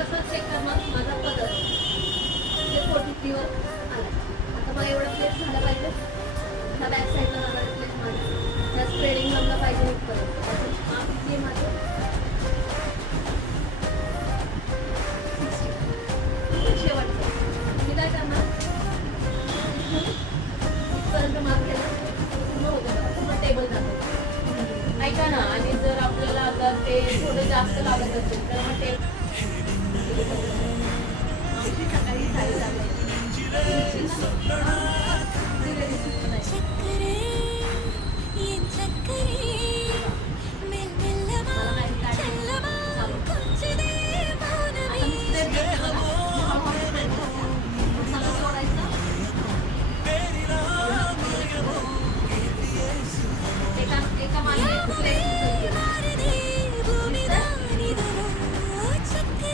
कसं चेक करणार माझा पदर म्हणजे 43 वर आला. आता मला एवढं प्लेस झालं पाहिजे, ह्या बॅक साईडला मला प्लेस माझा त्या स्प्रेडिंग मधलं पाहिजे इथपर्यंत. माप किती आहे माझं